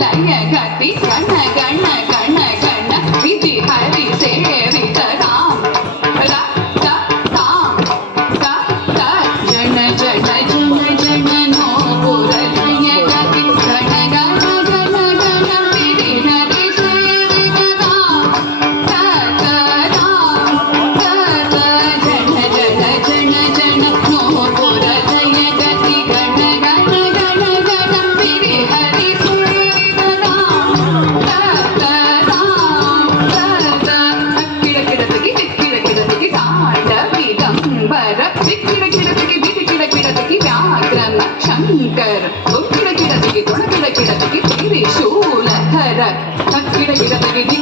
ಲಯ ಗತಿ ಗಣ ಗಣ ಗಣ ಗಣ ವಿಧಿ ಹರಿ ಸೇವಿತ ರಾಮ ರ ತಾಂ ತ ಜನ ಜನ ಜನ ಜನ ನೋ ಪುರ ಲಯ ಗತಿ ಗಣ ಗಣ ಗಣ ಗಣ ವಿಧಿ ಹರಿ ಸೇವಿತ ರಾಮ ಜನ ಜನ ಜನ ಜನ ನೋ ಪುರ ಲಯ ಗತಿ ಗಣ ಗಣ ಗಣ ಗಣ ವಿಧಿ ಹರಿ ಸೇವಿತ ರಾಮ ಕಿಡಕಿಡದಗಿ ಕಿಡಕಿಡದಗಿ ತಾಂಡವಿದಂಬರ ಕಿಡಕಿಡದಗಿ ದಿತಿ ಕಿಡಕಿಡದಗಿ ವ್ಯಾಘ್ರನ ಶಂಕರ ಕಿಡಕಿಡದಗಿ ತೊಡಕಿಡಕಿಡದಗಿ ತ್ರಿಶೂಲಧರ ಕಿಡಕಿಡದಗಿ